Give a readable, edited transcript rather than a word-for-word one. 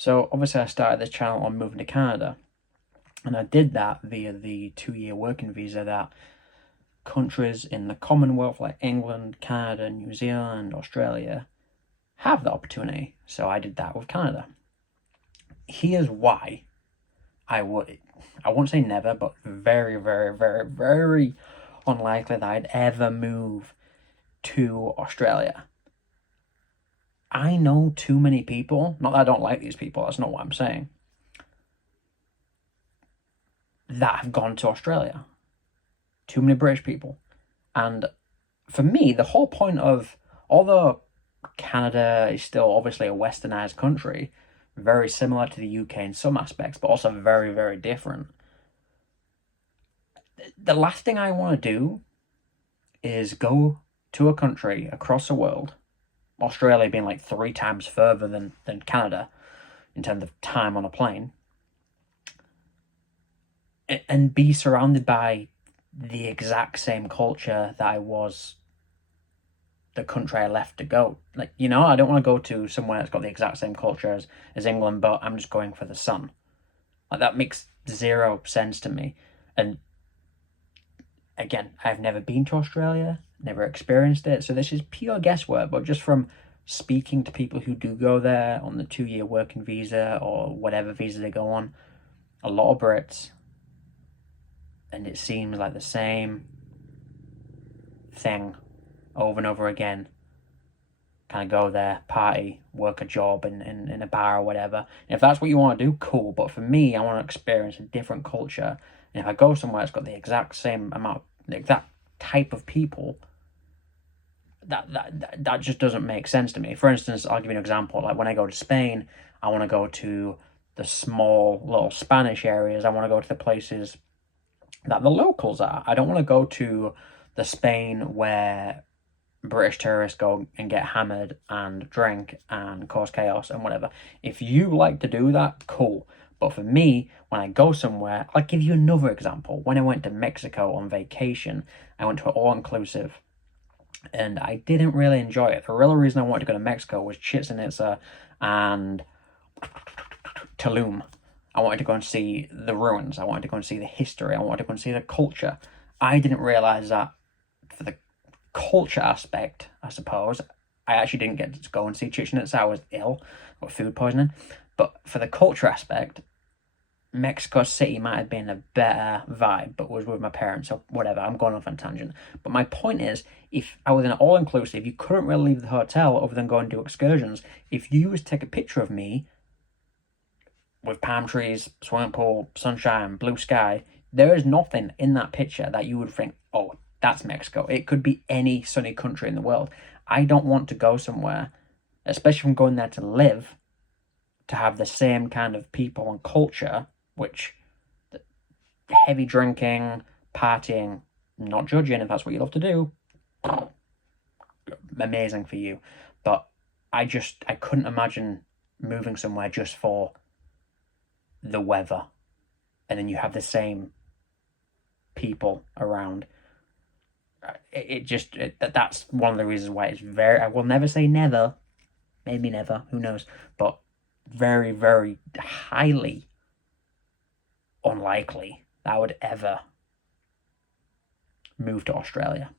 So obviously I started this channel on moving to Canada, and I did that via the 2-year working visa that countries in the Commonwealth like England, Canada, New Zealand, Australia have the opportunity. So I did that with Canada. Here's why I won't say never, but very, very, very, very unlikely that I'd ever move to Australia. I know too many people, not that I don't like these people, that's not what I'm saying, that have gone to Australia. Too many British people. And for me, the whole point of, although Canada is still obviously a westernized country, very similar to the UK in some aspects, but also very, very different. The last thing I want to do is go to a country across the world, Australia being like 3 times further than Canada in terms of time on a plane, and be surrounded by the exact same culture that I was the country I left to go. Like, I don't want to go to somewhere that's got the exact same culture as England, but I'm just going for the sun. Like, that makes zero sense to me. And again, I've never been to Australia, never experienced it, so this is pure guesswork, but just from speaking to people who do go there on the 2-year working visa or whatever visa they go on, a lot of Brits, and it seems like the same thing over and over again. Kind of go there, party, work a job in a bar or whatever. And if that's what you want to do, cool. But for me, I want to experience a different culture. And if I go somewhere that's got the exact same amount, the exact type of people, that just doesn't make sense to me. For instance, I'll give you an example. Like when I go to Spain, I want to go to the small little Spanish areas. I want to go to the places that the locals are. I don't want to go to the Spain where British tourists go and get hammered and drink and cause chaos and whatever. If you like to do that, cool. But for me, when I go somewhere, I'll give you another example. When I went to Mexico on vacation, I went to an all-inclusive, and I didn't really enjoy it. The real reason I wanted to go to Mexico was Chichen Itza and Tulum. I wanted to go and see the ruins. I wanted to go and see the history. I wanted to go and see the culture. I didn't realize that for the culture aspect, I suppose, I actually didn't get to go and see Chichen Itza. I was ill, got food poisoning. But for the culture aspect, Mexico City might have been a better vibe, but was with my parents, so whatever, I'm going off on tangent. But my point is, if I was in an all-inclusive, you couldn't really leave the hotel other than go and do excursions. If you was to take a picture of me with palm trees, swimming pool, sunshine, blue sky, there is nothing in that picture that you would think, oh, that's Mexico. It could be any sunny country in the world. I don't want to go somewhere, especially if I'm going there to live, to have the same kind of people and culture, which heavy drinking, partying, not judging if that's what you love to do, amazing for you. But I couldn't imagine moving somewhere just for the weather, and then you have the same people around. That's one of the reasons why it's I will never say never, maybe never, who knows, but very, very highly unlikely that I would ever move to Australia.